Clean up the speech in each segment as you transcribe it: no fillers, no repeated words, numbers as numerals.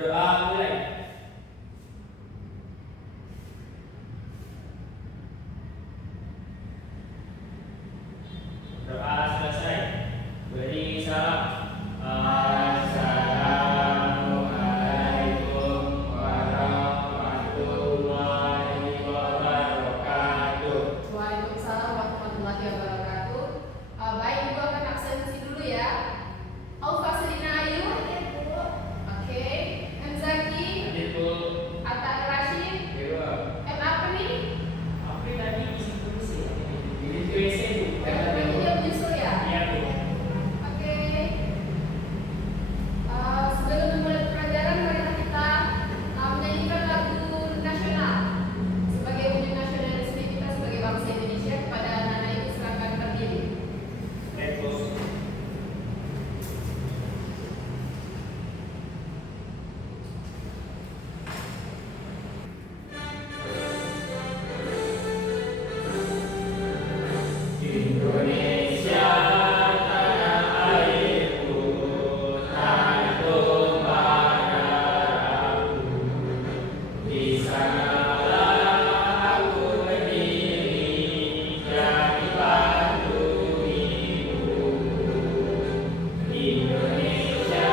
Berdoa mulai. Doa selesai. Beri salam. Assalamualaikum warahmatullahi wabarakatuh. Waalaikumsalam warahmatullahi wabarakatuh. Baik, Ibu akan absensi dulu ya. Aufa Selina Ayu. Oke. M Zaki. Hadir, Bu. Atta Rashid. Dewa. M Apri. Apri tadi isi tulis ya. Di WC, Bu. Berarti dia menyusul ya. Iya, Bu. Oke. Sebelum memulai pelajaran, marilah kita menyanyikan lagu nasional sebagai wujud nasionalisme kita sebagai bangsa Indonesia. Kepada anak-anak Ibu silakan berdiri. Baik, Bu. Indonesia tanah airku, tanah tumpah darahku. Di sanalah aku berdiri, jadi batu ibuku. Indonesia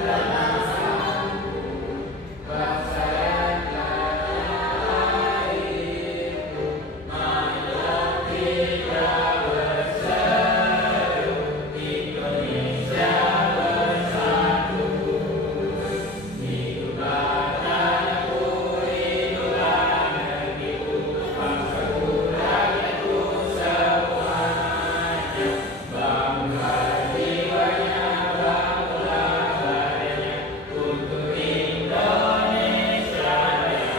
tanah sangku, bangsa yang tanah airku. Marilah kita berseru, Indonesia bersatu. Hiduplah tanahku, hiduplah negeriku, bangsaku, rakyatku semuanya. Bangunlah jiwanya, bangunlah badannya untuk Indonesia Raya.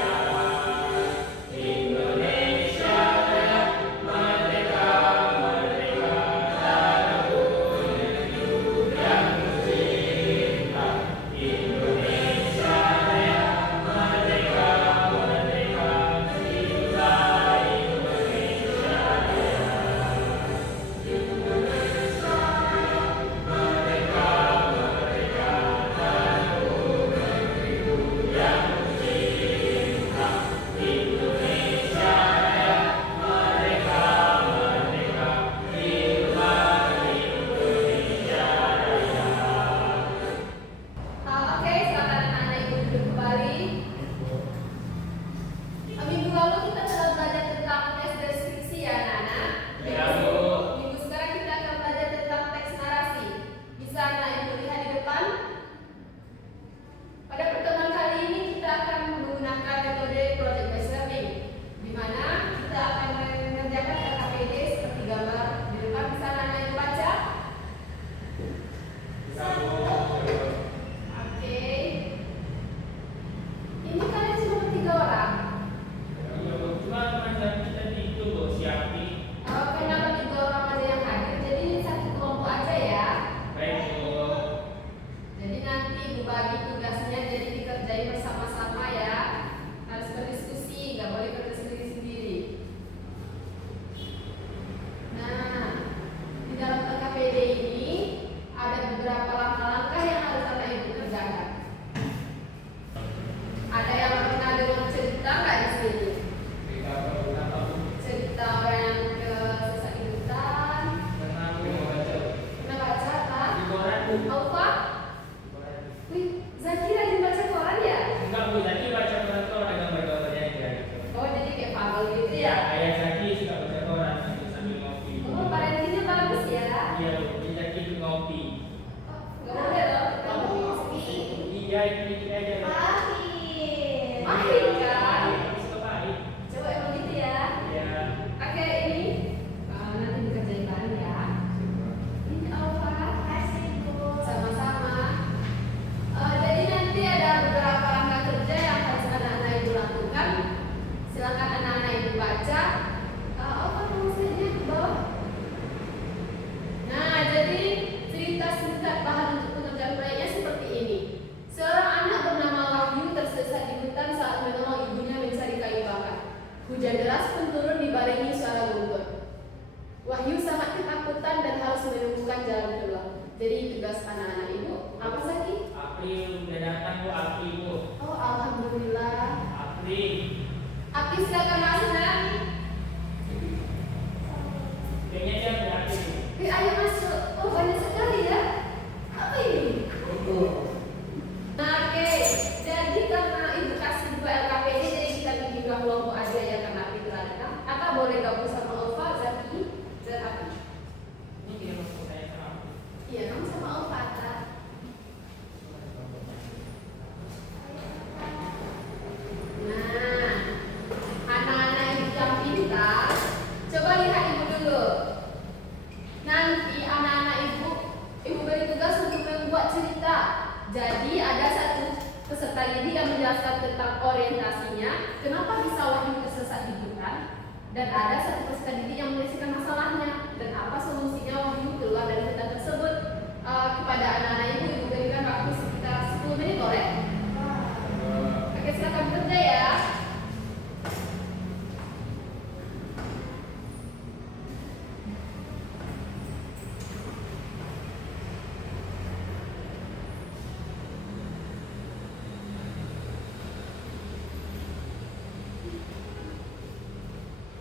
Indonesia Raya, merdeka, merdeka, tanahku, negeriku yang kucinta. Indonesia Raya, merdeka, merdeka, hiduplah Indonesia Raya. Indonesia Raya, merdeka, merdeka, tanahku, negeriku yang kucinta. Indonesia Raya, merdeka, merdeka, hiduplah Indonesia Raya. Oke, silakan anak-anak Ibu duduk kembali. Minggu lalu kita telah belajar tentang tes deskripsi ya anak-anak. Ya, Bu. Minggu sekarang kita akan belajar tentang teks narasi. Bisa anak Ibu lihat di depan? Pada pertemuan kali ini kita akan menggunakan metode project based learning, di mana kita akan mengerjakan LKPD seperti gambar di depan. Bisa anak-anak Ibu baca? Bisa, Bu. Oke. Ini kalian cuma 3 orang. Iya, Bu. Cuma teman kita itu, Bu, siapin. Kenapa 3 orang aja yang hadir? Jadi satu kelompok aja ya. Baik, Bu. Jadi nanti Ibu bagi tugasnya jadi dikerjain bersama-sama ya. Harus berdiskusi, nggak boleh kerja sendiri-sendiri. Nah, di dalam LKPD ini ada beberapa langkah-langkah yang harus anak Ibu kerjakan. Ada yang pernah dengar cerita nggak di sini? Kita apa, Bu? Cerita orang yang kesesat di hutan. Karena aku mau baca, Bu. Pernah baca kan? Di koran, Bu. Aufa? Di koran. Wih, Zaki rajin baca koran ya? Enggak, Bu. Tadi baca koran tuh ada gambar-gambarnya aja gitu. Oh, jadi kayak puzzle gitu ya? Ayah Zaki suka baca koran sambil ngopi. Oh, parentingnya bagus ya? Iya, Bu. Jadi Zaki itu ngopi. Oh, nggak boleh loh, kita ngopi. Iya, ini aja. Pahit kan? Aku suka pahit. Coba emang gitu ya? Iya. Oke, ini nanti dikerjain bareng ya. Ini Alfa. Sama-sama. Jadi nanti ada beberapa langkah kerja yang harus anak-anak Ibu lakukan. Silakan anak-anak Ibu baca. Alfa tulisannya di bawah. Nah, jadi cerita singkat bahan untuk pengerjaan proyeknya seperti ini. Seorang anak bernama Wahyu tersesat di hutan saat menolong ibunya Tapi silakan masuk Nak. Kayaknya dia berarti. Ayo masuk. Oh banyak sekali ya. Apa ini? Nah, oke. Jadi karena ibu kasih 2 LKPD, jadi kita bikin 2 kelompok aja ya karena itu ada. Atau boleh gabung sama Ulfa, Zaki, dan Api. Ini dia masuk saya sama. Iya, kamu sama Ulfa, Atta. Nah, anak-anak ibu yang pintar, coba lihat ibu dulu. Nanti anak-anak ibu beri tugas untuk membuat cerita. Jadi ada satu peserta didik yang menjelaskan tentang orientasinya, kenapa bisa Wahyu tersesat di hutan, dan ada satu peserta didik yang menyelesaikan masalahnya dan apa solusinya Wahyu keluar dari hutan tersebut. Kepada anak-anak ibu berikan waktu sekitar 10 menit boleh? Oke, silakan bekerja ya.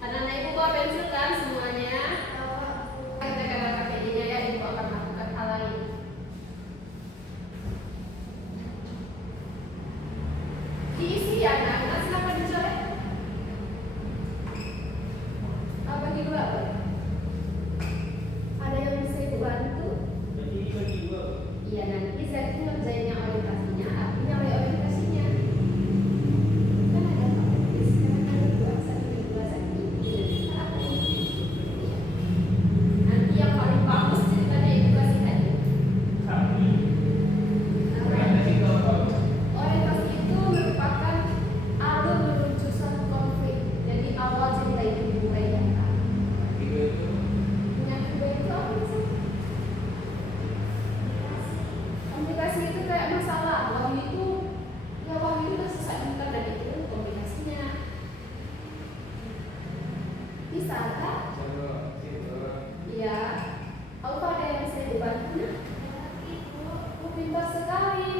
Anak-anak ibu bawa pensil kan semuanya? Kita kata KPD-nya ya, ibu akan lakukan hal lain. Diisi ya anak-anak, silakan dicoret. Bagi 2 apa? Ada yang bisa ibu bantu? Berarti dibagi 2. Iya, nanti saya itu ngerjain yang orientasinya, artinya orientasinya. Kan ada tulis, kan ada 2, 1, 2, 1. Apa ini? Iya. Nanti yang paling bagus ceritanya ibu kasih aja. Kami. Orientasi itu apa? Orientasi itu merupakan alur menuju suatu konflik. Jadi awal cerita itu dimulai dari apa? Tiga itu. Yang kedua itu apa sih? Komunikasi itu kayak masalah. Wahyu itu tersesat di hutan dan itu komunikasinya. Bisa kan? Coba. Iya. Apa ada yang bisa dibantu? Oh, pintar sekali.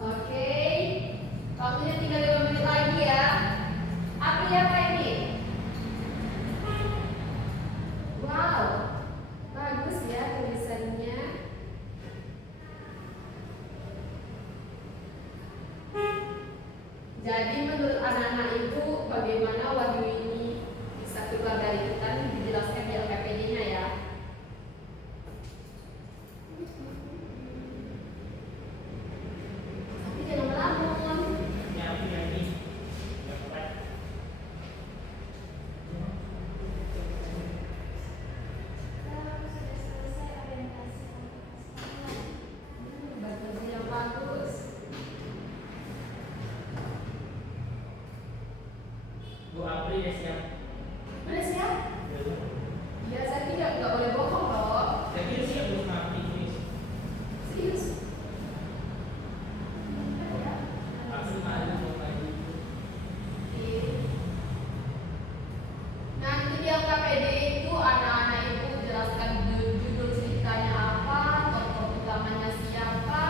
Oke. Waktunya tinggal 5 menit lagi ya. Apa ini? Wow. Bagus ya tulisannya. Jadi menurut anak-anak itu bagaimana Wahyu ini bisa keluar dari hutan dijelaskan di LKPD-nya ya. Tapi jangan melamun. Ini. Yang keempat. Bagus yang bagus. Bu Apri ya siap. Udah siap? Ya saya tidak boleh bohong loh. Jadi dia siap Bu sama aktivis. Serius. Maksimal Bu lagi. Nanti di LKPD itu anak-anak ibu jelaskan judul ceritanya apa, tokoh utamanya siapa,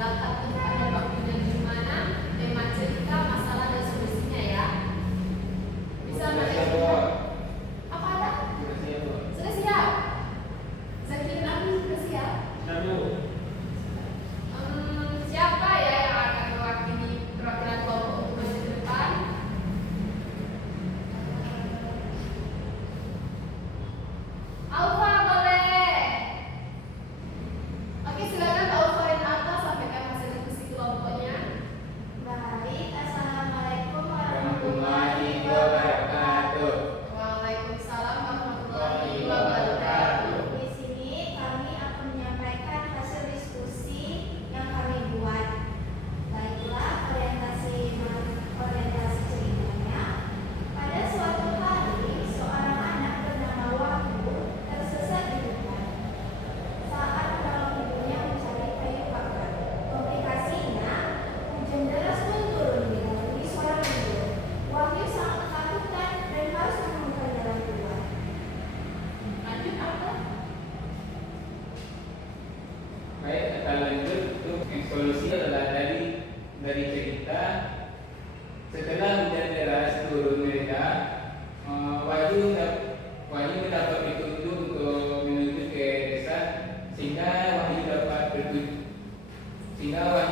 latar tempatnya waktunya di mana, tema cerita, masalah dan solusinya ya. Bisa Mbak?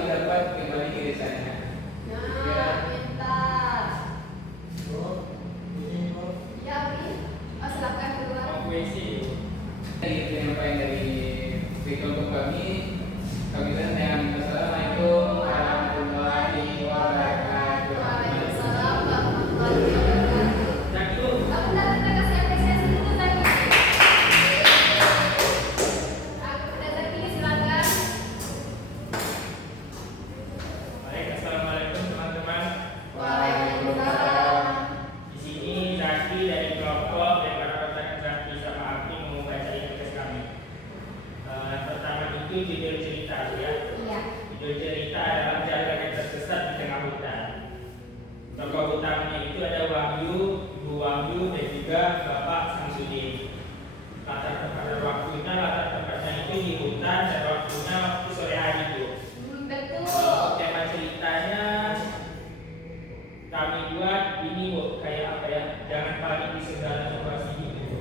dapat kembali ke desanya. Nah, pintar. Bu, ini Bu. Ya, Win. Oh, silakan keluar. Mau puisi. Dari penyampaian dari kelompok kami bilang dengan Assalamualaikum warahmatullahi wabarakatuh. Waalaikumsalam warahmatullahi wabarakatuh. Zaki Bu. Aku datang kita kasih apresiasi dulu, Zaki. Aku udah Zaki, silakan. Baik, assalamualaikum teman-teman. Waalaikumsalam. Di sini Zaki dari kelompok yang beranggotakan Zaki sama Aki mau membacain tugas kami. Pertama itu judul cerita ya. Iya. Judul cerita adalah jalan yang tersesat di tengah hutan. Tokoh utamanya itu ada Wahyu, Ibu Wahyu dan juga Bapak Samsudin. Latar tempatnya itu di hutan dan waktunya waktu sore hari itu. Betul. Tema ceritanya kami buat ini Bu, kayak apa ya? Jangan panik di segala situasi gitu.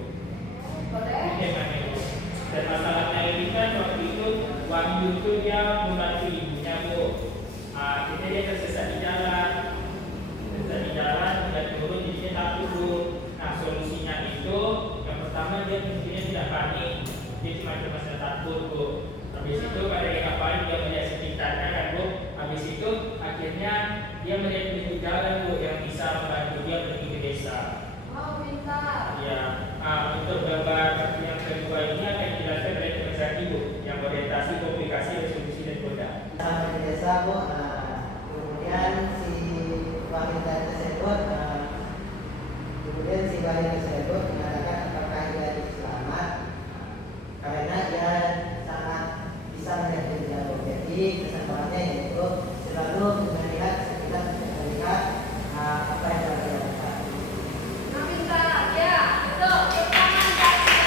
Boleh. Ini temanya Bu. Dan masalahnya ini kan waktu itu Wahyu itu dia membantu ibunya Bu. Akhirnya dia tersesat di jalan. Dan turun jadinya takut Bu. Nah solusinya itu yang pertama dia mungkinnya tidak panik, dia cuma rasa takut Bu. Habis itu pada dia ngapain dia melihat sekitarnya kan Bu. Habis itu akhirnya dia melihat pintu jalan Bu yang bisa membantu dia pergi ke desa. Oh, pintar. Ya, untuk gambar yang kedua ini akan dijelaskan oleh Teman Zaki Bu yang orientasi komunikasi resolusi dan koda. Sampai di desa Bu, kemudian si wanita tersebut mengatakan apakah dia selamat karena dia sangat bisa melihat di jauh. Jadi kesimpulannya yaitu selalu melihat sekitar, melihat apa yang ada di depan. Nah, pintar. Ya, betul. Tepuk tangan,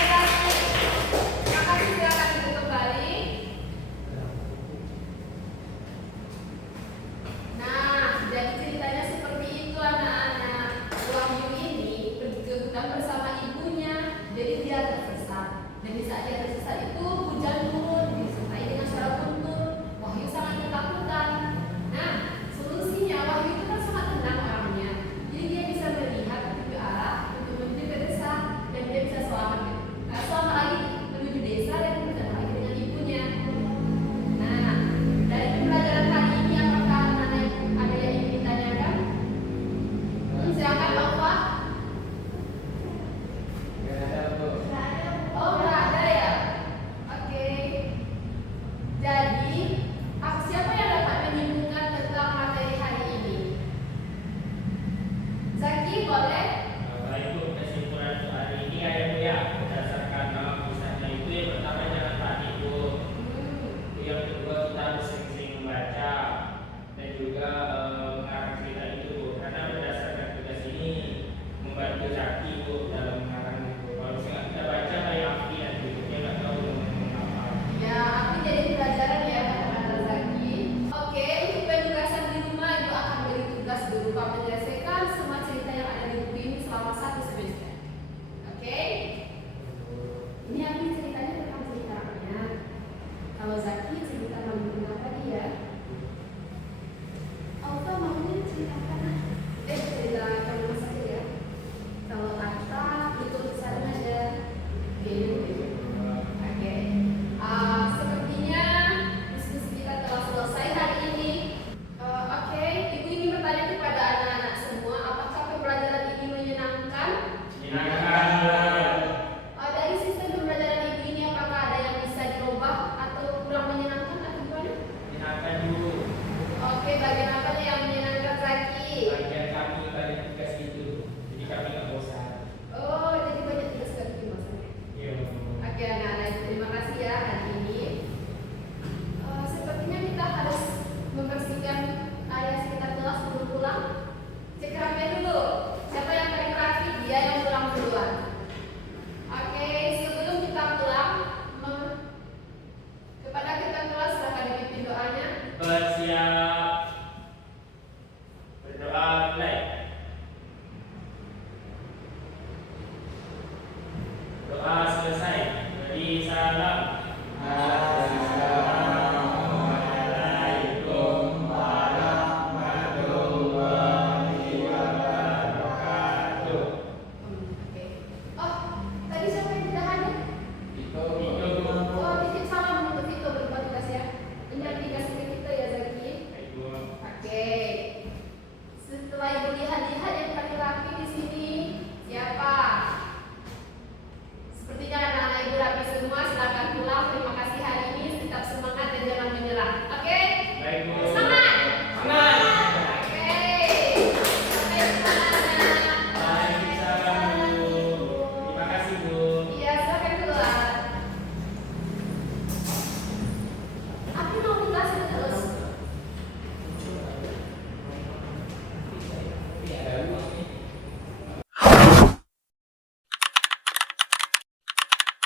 Zaki. Makasih, silakan duduk kembali.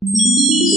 Thank